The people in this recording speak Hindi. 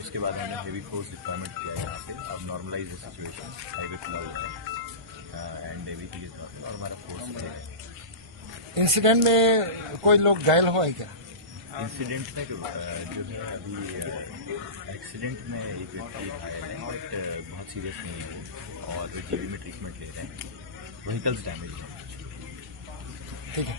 उसके बाद हमने हेवी फोर्स डिप्लॉयमेंट किया यहाँ पे। अब नॉर्मलाइज द सिचुएशन, हाईवे खुला हुआ है एंड एवरीथिंग इज नॉर्मल और हमारा फोर्स है। इंसिडेंट में कोई लोग घायल हुआ है क्या? इंसिडेंट में जो है अभी एक्सीडेंट में एक व्यक्ति घायल है बट बहुत सीरियस नहीं है और जीबी में ट्रीटमेंट ले रहे हैं। व्हीकल्स डैमेज है। ठीक है।